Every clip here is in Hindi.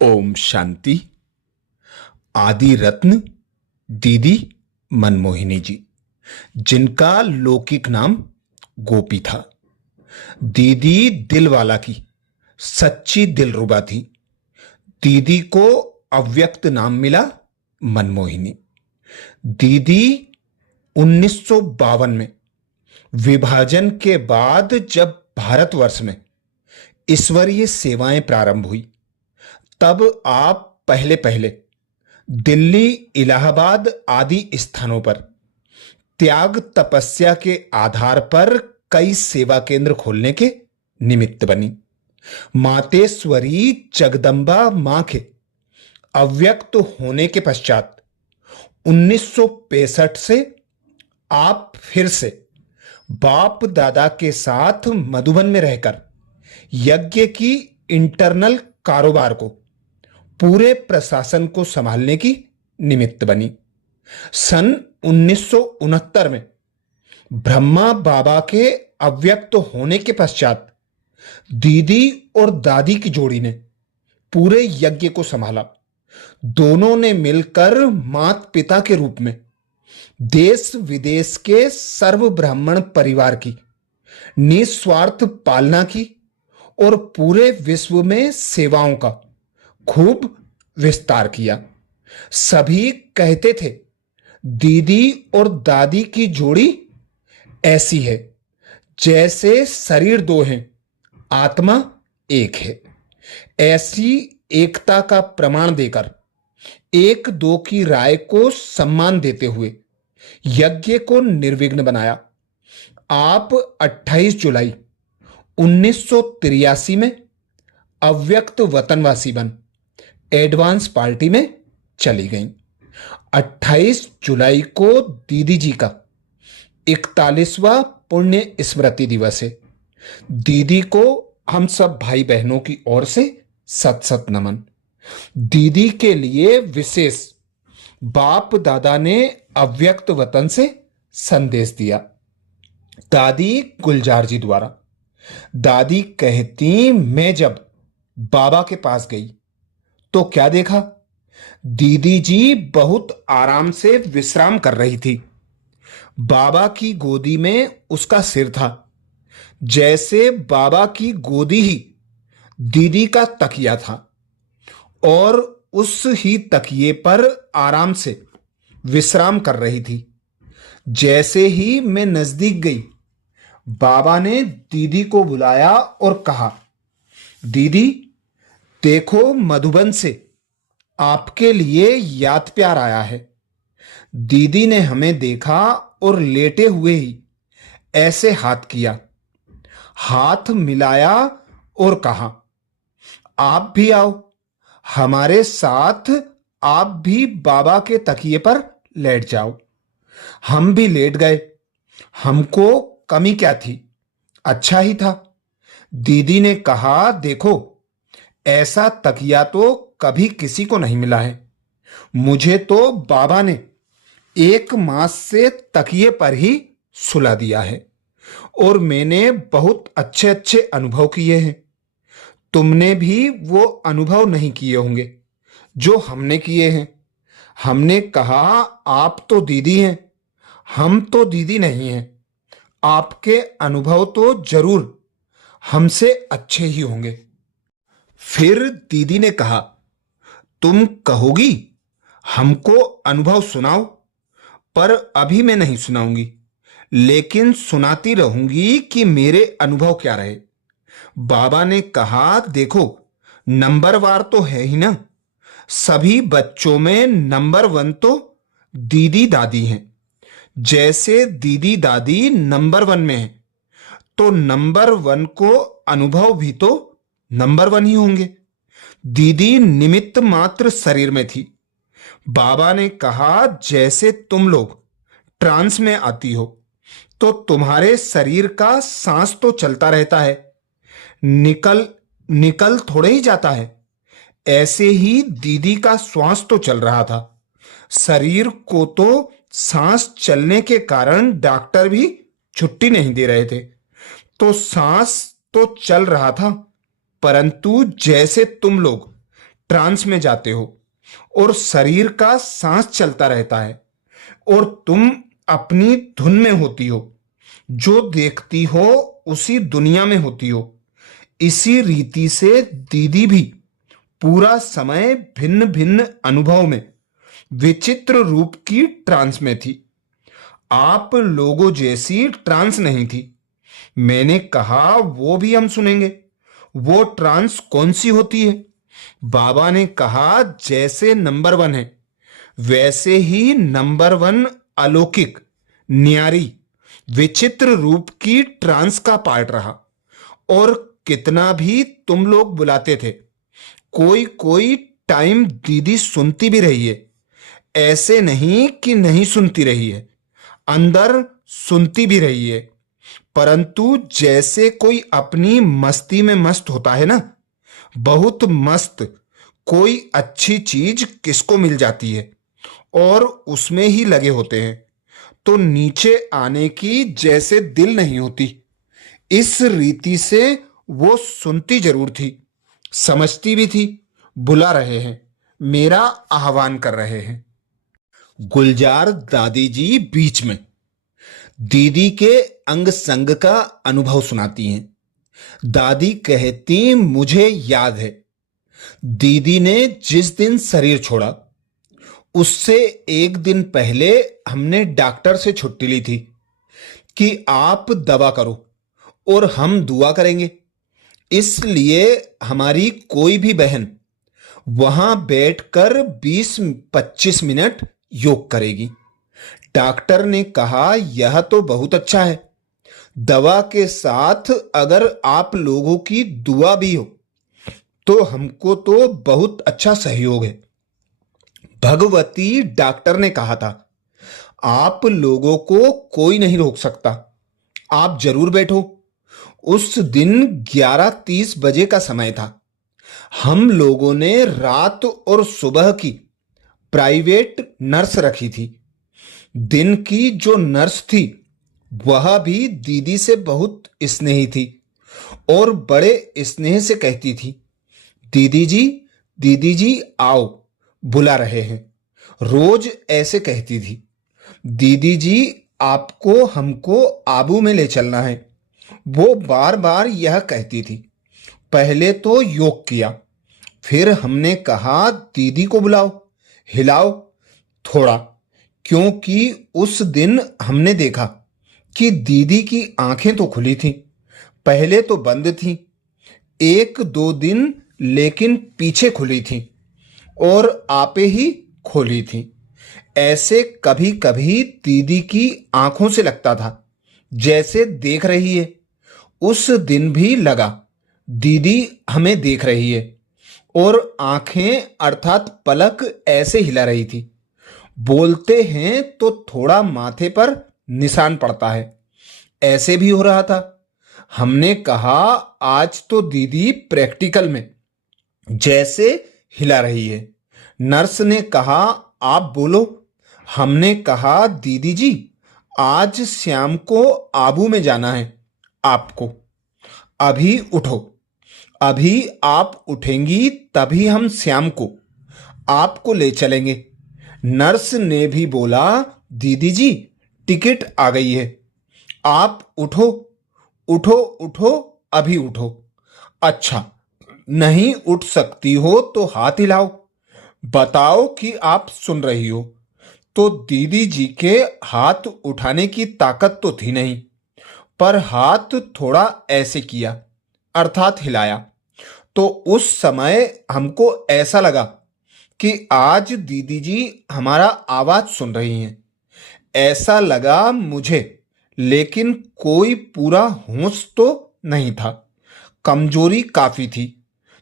ओम शांति। आदि रत्न दीदी मनमोहिनी जी, जिनका लौकिक नाम गोपी था। दीदी दिलवाला की सच्ची दिलरुबा थी। दीदी को अव्यक्त नाम मिला मनमोहिनी। दीदी 1952 में विभाजन के बाद जब भारतवर्ष में ईश्वरीय सेवाएं प्रारंभ हुई, तब आप पहले पहले दिल्ली, इलाहाबाद आदि स्थानों पर त्याग तपस्या के आधार पर कई सेवा केंद्र खोलने के निमित्त बनी। मातेश्वरी जगदम्बा मां के अव्यक्त होने के पश्चात 1965 से आप फिर से बाप दादा के साथ मधुबन में रहकर यज्ञ की इंटरनल कारोबार को, पूरे प्रशासन को संभालने की निमित्त बनी। सन 1969 में ब्रह्मा बाबा के अव्यक्त होने के पश्चात दीदी और दादी की जोड़ी ने पूरे यज्ञ को संभाला। दोनों ने मिलकर माता पिता के रूप में देश विदेश के सर्व ब्राह्मण परिवार की निस्वार्थ पालना की और पूरे विश्व में सेवाओं का खूब विस्तार किया। सभी कहते थे, दीदी और दादी की जोड़ी ऐसी है जैसे शरीर दो हैं, आत्मा एक है। ऐसी एकता का प्रमाण देकर एक दो की राय को सम्मान देते हुए यज्ञ को निर्विघ्न बनाया। आप 28 जुलाई 1983 में अव्यक्त वतनवासी बन एडवांस पार्टी में चली गईं। 28 जुलाई को दीदी जी का 41वां पुण्य स्मृति दिवस है। दीदी को हम सब भाई बहनों की ओर से सत सत नमन। दीदी के लिए विशेष बाप दादा ने अव्यक्त वतन से संदेश दिया। दादी गुलजार जी द्वारा। दादी कहती, मैं जब बाबा के पास गई तो क्या देखा, दीदी जी बहुत आराम से विश्राम कर रही थी। बाबा की गोदी में उसका सिर था, जैसे बाबा की गोदी ही दीदी का तकिया था, और उस ही तकिए पर आराम से विश्राम कर रही थी। जैसे ही मैं नजदीक गई, बाबा ने दीदी को बुलाया और कहा, दीदी देखो, मधुबन से आपके लिए याद प्यार आया है। दीदी ने हमें देखा और लेटे हुए ही ऐसे हाथ किया, हाथ मिलाया और कहा, आप भी आओ हमारे साथ, आप भी बाबा के तकिए पर लेट जाओ। हम भी लेट गए। हमको कमी क्या थी, अच्छा ही था। दीदी ने कहा, देखो ऐसा तकिया तो कभी किसी को नहीं मिला है। मुझे तो बाबा ने 1 मास से तकिए पर ही सुला दिया है और मैंने बहुत अच्छे अच्छे अनुभव किए हैं। तुमने भी वो अनुभव नहीं किए होंगे जो हमने किए हैं। हमने कहा, आप तो दीदी हैं, हम तो दीदी नहीं हैं। आपके अनुभव तो जरूर हमसे अच्छे ही होंगे। फिर दीदी ने कहा, तुम कहोगी हमको अनुभव सुनाओ, पर अभी मैं नहीं सुनाऊंगी, लेकिन सुनाती रहूंगी कि मेरे अनुभव क्या रहे। बाबा ने कहा, देखो नंबरवार तो है ही ना। सभी बच्चों में नंबर 1 तो दीदी दादी हैं। जैसे दीदी दादी नंबर 1 में है, तो नंबर 1 को अनुभव भी तो नंबर 1 ही होंगे। दीदी निमित्त मात्र शरीर में थी। बाबा ने कहा, जैसे तुम लोग ट्रांस में आती हो तो तुम्हारे शरीर का सांस तो चलता रहता है, निकल निकल थोड़े ही जाता है। ऐसे ही दीदी का श्वास तो चल रहा था। शरीर को तो सांस चलने के कारण डॉक्टर भी छुट्टी नहीं दे रहे थे, तो सांस तो चल रहा था, परंतु जैसे तुम लोग ट्रांस में जाते हो और शरीर का सांस चलता रहता है और तुम अपनी धुन में होती हो, जो देखती हो उसी दुनिया में होती हो। इसी रीति से दीदी भी पूरा समय भिन्न भिन्न अनुभव में विचित्र रूप की ट्रांस में थी। आप लोगों जैसी ट्रांस नहीं थी। मैंने कहा वो भी हम सुनेंगे। वो ट्रांस कौन सी होती है? बाबा ने कहा जैसे नंबर 1 है वैसे ही नंबर 1 अलौकिक, न्यारी, विचित्र रूप की ट्रांस का पार्ट रहा। और कितना भी तुम लोग बुलाते थे, कोई कोई टाइम दीदी सुनती भी रही है। ऐसे नहीं कि नहीं सुनती रही है, अंदर सुनती भी रही है। परंतु जैसे कोई अपनी मस्ती में मस्त होता है ना, बहुत मस्त, कोई अच्छी चीज किसको मिल जाती है और उसमें ही लगे होते हैं तो नीचे आने की जैसे दिल नहीं होती। इस रीति से वो सुनती जरूर थी, समझती भी थी। बुला रहे हैं, मेरा आह्वान कर रहे हैं। गुलजार दादी जी बीच में दीदी के अंग संग का अनुभव सुनाती हैं। दादी कहती, मुझे याद है दीदी ने जिस दिन शरीर छोड़ा उससे एक दिन पहले हमने डॉक्टर से छुट्टी ली थी कि आप दवा करो और हम दुआ करेंगे। इसलिए हमारी कोई भी बहन वहां बैठकर 20-25 मिनट योग करेगी। डॉक्टर ने कहा यह तो बहुत अच्छा है। दवा के साथ अगर आप लोगों की दुआ भी हो तो हमको तो बहुत अच्छा सहयोग है। भगवती डॉक्टर ने कहा था आप लोगों को कोई नहीं रोक सकता, आप जरूर बैठो। उस दिन 11:30 बजे का समय था। हम लोगों ने रात और सुबह की प्राइवेट नर्स रखी थी। दिन की जो नर्स थी वह भी दीदी से बहुत स्नेही थी और बड़े स्नेह से कहती थी, दीदी जी आओ, बुला रहे हैं। रोज ऐसे कहती थी, दीदी जी आपको हमको आबू में ले चलना है। वो बार बार यह कहती थी। पहले तो योग किया, फिर हमने कहा दीदी को बुलाओ, हिलाओ थोड़ा, क्योंकि उस दिन हमने देखा कि दीदी की आंखें तो खुली थी, पहले तो बंद थी, 1-2 दिन लेकिन पीछे खुली थी और आपे ही खोली थी। ऐसे कभी कभी दीदी की आंखों से लगता था जैसे देख रही है। उस दिन भी लगा दीदी हमें देख रही है और आंखें अर्थात पलक ऐसे हिला रही थी। बोलते हैं तो थोड़ा माथे पर निशान पड़ता है, ऐसे भी हो रहा था। हमने कहा आज तो दीदी प्रैक्टिकल में जैसे हिला रही है। नर्स ने कहा आप बोलो। हमने कहा दीदी जी आज शाम को आबू में जाना है आपको, अभी उठो। अभी आप उठेंगी तभी हम शाम को आपको ले चलेंगे। नर्स ने भी बोला दीदी जी टिकट आ गई है, आप उठो उठो उठो, अभी उठो। अच्छा नहीं उठ सकती हो तो हाथ हिलाओ, बताओ कि आप सुन रही हो। तो दीदी जी के हाथ उठाने की ताकत तो थी नहीं, पर हाथ थोड़ा ऐसे किया अर्थात हिलाया। तो उस समय हमको ऐसा लगा कि आज दीदी जी हमारा आवाज सुन रही हैं। ऐसा लगा मुझे, लेकिन कोई पूरा होश तो नहीं था। कमजोरी काफी थी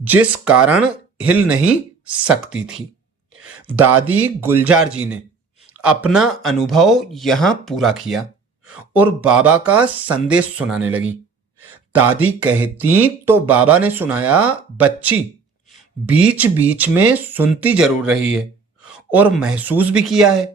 जिस कारण हिल नहीं सकती थी। दादी गुलजार जी ने अपना अनुभव यहां पूरा किया और बाबा का संदेश सुनाने लगी। दादी कहती तो बाबा ने सुनाया, बच्ची बीच बीच में सुनती जरूर रही है और महसूस भी किया है।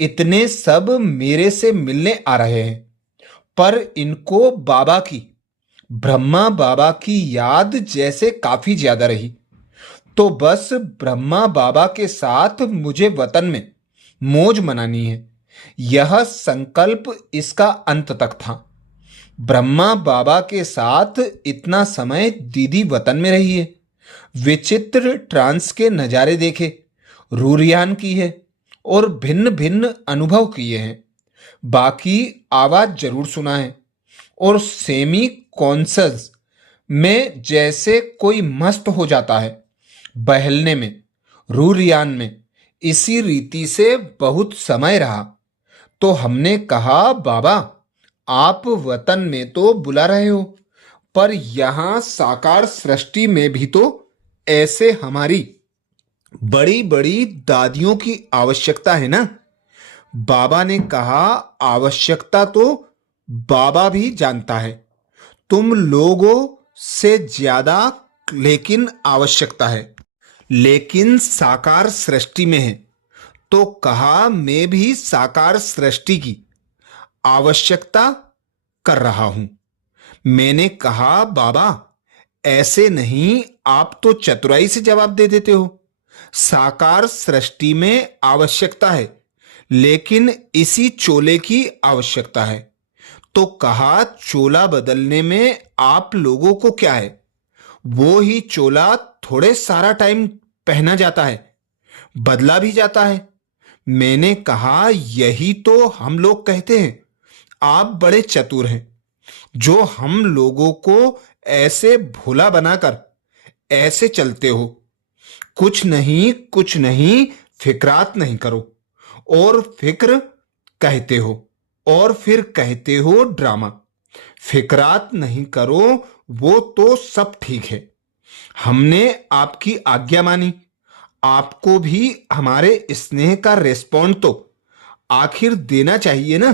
इतने सब मेरे से मिलने आ रहे हैं, पर इनको बाबा की, ब्रह्मा बाबा की याद जैसे काफी ज्यादा रही। तो बस ब्रह्मा बाबा के साथ मुझे वतन में मौज मनानी है। यह संकल्प इसका अंत तक था। ब्रह्मा बाबा के साथ इतना समय दीदी वतन में रही है, विचित्र ट्रांस के नज़ारे देखे, रूरियान की है और भिन्न भिन्न अनुभव किए हैं। बाकी आवाज़ जरूर सुना है और सेमी कॉन्शस में जैसे कोई मस्त हो जाता है, बहलने में, रूरियान में। इसी रीति से बहुत समय रहा। तो हमने कहा, बाबा आप वतन में तो बुला रहे हो, पर यहाँ साकार सृष्टि में भी तो ऐसे हमारी बड़ी बड़ी दादियों की आवश्यकता है ना। बाबा ने कहा, आवश्यकता तो बाबा भी जानता है, तुम लोगों से ज्यादा, लेकिन आवश्यकता है, लेकिन साकार सृष्टि में है। तो कहा, मैं भी साकार सृष्टि की आवश्यकता कर रहा हूं। मैंने कहा, बाबा ऐसे नहीं, आप तो चतुराई से जवाब दे देते हो। साकार सृष्टि में आवश्यकता है, लेकिन इसी चोले की आवश्यकता है। तो कहा, चोला बदलने में आप लोगों को क्या है, वो ही चोला थोड़े सारा टाइम पहना जाता है, बदला भी जाता है। मैंने कहा, यही तो हम लोग कहते हैं, आप बड़े चतुर हैं, जो हम लोगों को ऐसे भोला बनाकर ऐसे चलते हो। कुछ नहीं कुछ नहीं, फिक्रात नहीं करो, और फिक्र कहते हो, और फिर कहते हो ड्रामा। फिक्रात नहीं करो, वो तो सब ठीक है। हमने आपकी आज्ञा मानी, आपको भी हमारे स्नेह का रेस्पॉन्ड तो आखिर देना चाहिए ना।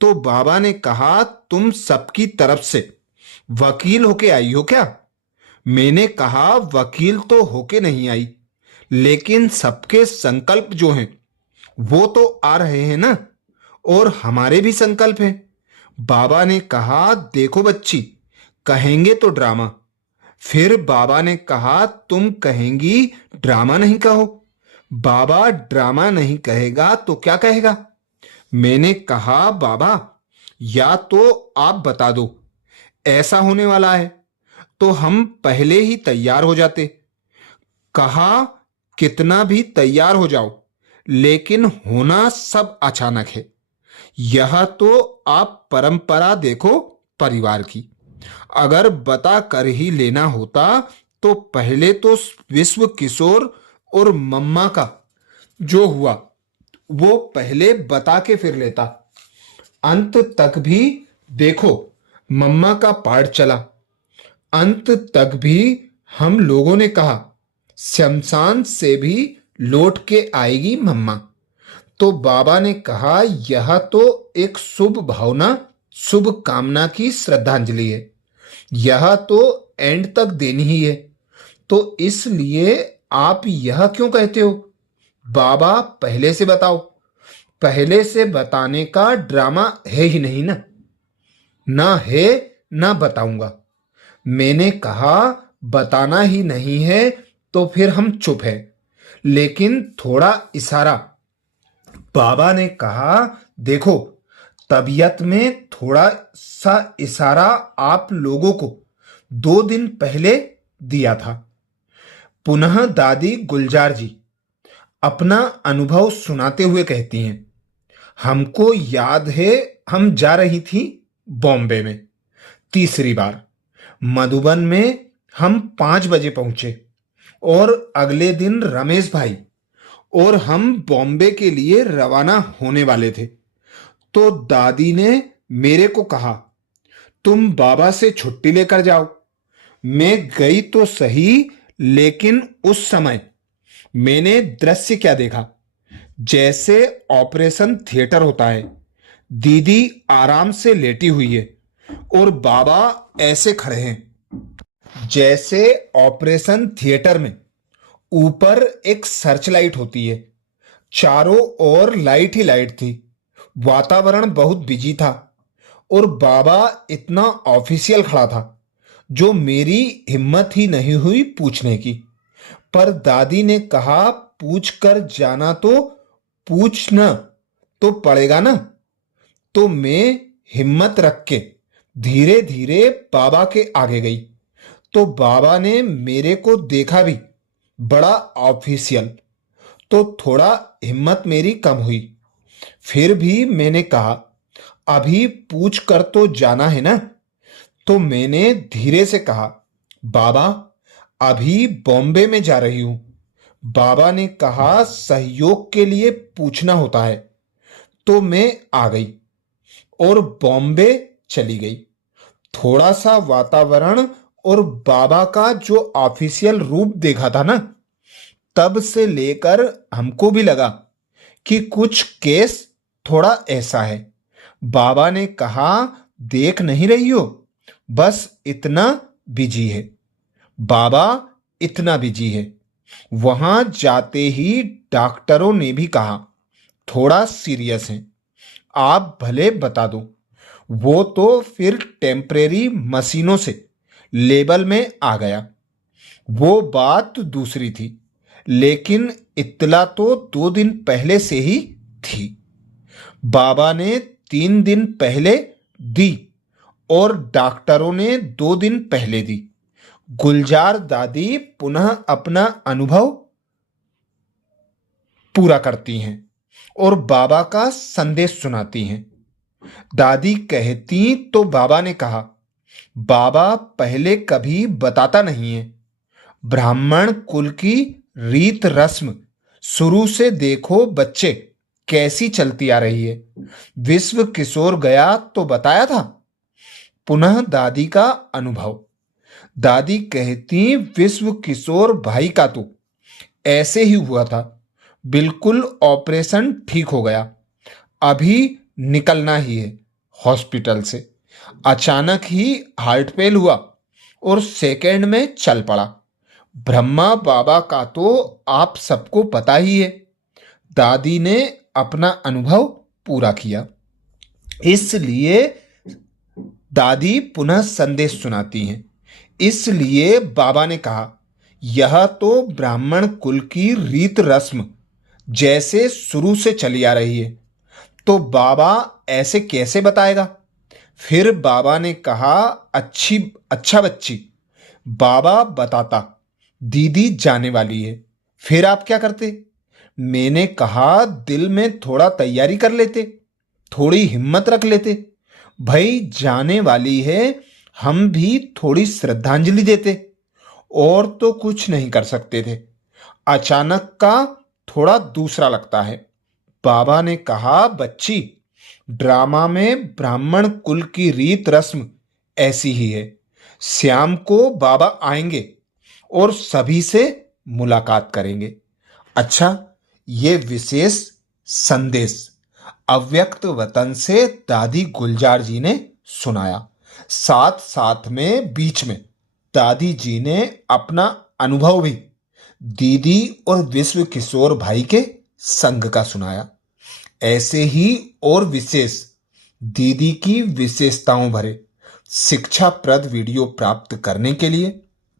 तो बाबा ने कहा, तुम सबकी तरफ से वकील होके आई हो क्या? मैंने कहा, वकील तो होके नहीं आई, लेकिन सबके संकल्प जो हैं वो तो आ रहे हैं ना, और हमारे भी संकल्प हैं। बाबा ने कहा, देखो बच्ची, कहेंगे तो ड्रामा। फिर बाबा ने कहा, तुम कहेंगी ड्रामा नहीं कहो। बाबा ड्रामा नहीं कहेगा तो क्या कहेगा? मैंने कहा, बाबा या तो आप बता दो ऐसा होने वाला है, तो हम पहले ही तैयार हो जाते। कहा, कितना भी तैयार हो जाओ, लेकिन होना सब अचानक है। यह तो आप परंपरा देखो परिवार की। अगर बता कर ही लेना होता तो पहले तो विश्व किशोर और मम्मा का जो हुआ वो पहले बता के फिर लेता। अंत तक भी देखो मम्मा का पार्ट चला। अंत तक भी हम लोगों ने कहा शमशान से भी लौट के आएगी मम्मा। तो बाबा ने कहा, यह तो एक शुभ भावना, शुभ कामना की श्रद्धांजलि है, यह तो एंड तक देनी ही है। तो इसलिए आप यह क्यों कहते हो? बाबा पहले से बताओ। पहले से बताने का ड्रामा है ही नहीं ना। ना है ना बताऊंगा। मैंने कहा, बताना ही नहीं है तो फिर हम चुप हैं, लेकिन थोड़ा इशारा। बाबा ने कहा, देखो तबीयत में थोड़ा सा इशारा आप लोगों को 2 दिन पहले दिया था। पुनः दादी गुलजार जी अपना अनुभव सुनाते हुए कहती हैं, हमको याद है हम जा रही थी बॉम्बे में तीसरी बार। मधुबन में हम 5 बजे पहुंचे और अगले दिन रमेश भाई और हम बॉम्बे के लिए रवाना होने वाले थे। तो दादी ने मेरे को कहा, तुम बाबा से छुट्टी लेकर जाओ। मैं गई तो सही, लेकिन उस समय मैंने दृश्य क्या देखा, जैसे ऑपरेशन थिएटर होता है। दीदी आराम से लेटी हुई है और बाबा ऐसे खड़े हैं जैसे ऑपरेशन थिएटर में ऊपर एक सर्च लाइट होती है। चारों ओर लाइट ही लाइट थी। वातावरण बहुत बिजी था और बाबा इतना ऑफिशियल खड़ा था जो मेरी हिम्मत ही नहीं हुई पूछने की। पर दादी ने कहा पूछ कर जाना तो पूछना तो पड़ेगा ना। तो मैं हिम्मत रख के धीरे धीरे बाबा के आगे गई तो बाबा ने मेरे को देखा भी, बड़ा ऑफिशियल। तो थोड़ा हिम्मत मेरी कम हुई। फिर भी मैंने कहा अभी पूछ कर तो जाना है ना। तो मैंने धीरे से कहा बाबा अभी बॉम्बे में जा रही हूं। बाबा ने कहा सहयोग के लिए पूछना होता है। तो मैं आ गई और बॉम्बे चली गई। थोड़ा सा वातावरण और बाबा का जो ऑफिशियल रूप देखा था ना, तब से लेकर हमको भी लगा कि कुछ केस थोड़ा ऐसा है। बाबा ने कहा देख नहीं रही हो, बस इतना बिजी है। बाबा इतना बिजी है। वहां जाते ही डॉक्टरों ने भी कहा थोड़ा सीरियस है, आप भले बता दो। वो तो फिर टेम्परेरी मशीनों से लेबल में आ गया, वो बात दूसरी थी। लेकिन इत्तला तो 2 दिन पहले से ही थी। बाबा ने 3 दिन पहले दी और डॉक्टरों ने 2 दिन पहले दी। गुलजार दादी पुनः अपना अनुभव पूरा करती हैं और बाबा का संदेश सुनाती हैं। दादी कहती तो बाबा ने कहा बाबा पहले कभी बताता नहीं है। ब्राह्मण कुल की रीत रस्म शुरू से देखो बच्चे कैसी चलती आ रही है। विश्व किशोर गया तो बताया था। पुनः दादी का अनुभव। दादी कहती विश्व किशोर भाई का तो ऐसे ही हुआ था, बिल्कुल ऑपरेशन ठीक हो गया, अभी निकलना ही है हॉस्पिटल से। अचानक ही हार्ट फेल हुआ और सेकंड में चल पड़ा। ब्रह्मा बाबा का तो आप सबको पता ही है। दादी ने अपना अनुभव पूरा किया। इसलिए दादी पुनः संदेश सुनाती हैं। इसलिए बाबा ने कहा यह तो ब्राह्मण कुल की रीत रस्म जैसे शुरू से चली आ रही है, तो बाबा ऐसे कैसे बताएगा। फिर बाबा ने कहा अच्छा बच्ची, बाबा बताता दीदी जाने वाली है, फिर आप क्या करते। मैंने कहा दिल में थोड़ा तैयारी कर लेते, थोड़ी हिम्मत रख लेते। भाई जाने वाली है, हम भी थोड़ी श्रद्धांजलि देते, और तो कुछ नहीं कर सकते थे। अचानक का थोड़ा दूसरा लगता है। बाबा ने कहा बच्ची, ड्रामा में ब्राह्मण कुल की रीत रस्म ऐसी ही है। शाम को बाबा आएंगे और सभी से मुलाकात करेंगे। अच्छा, ये विशेष संदेश अव्यक्त वतन से दादी गुलजार जी ने सुनाया। साथ साथ में बीच में दादी जी ने अपना अनुभव भी दीदी और विश्व किशोर भाई के संग का सुनाया। ऐसे ही और विशेष दीदी की विशेषताओं भरे शिक्षाप्रद वीडियो प्राप्त करने के लिए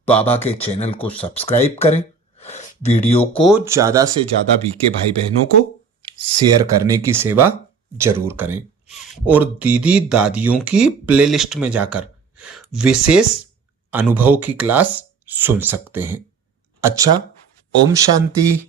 बाबा के चैनल को सब्सक्राइब करें। वीडियो को ज़्यादा से ज़्यादा बीके भाई बहनों को शेयर करने की सेवा जरूर करें और दीदी दादियों की प्लेलिस्ट में जाकर विशेष अनुभव की क्लास सुन सकते हैं। अच्छा, ओम शांति।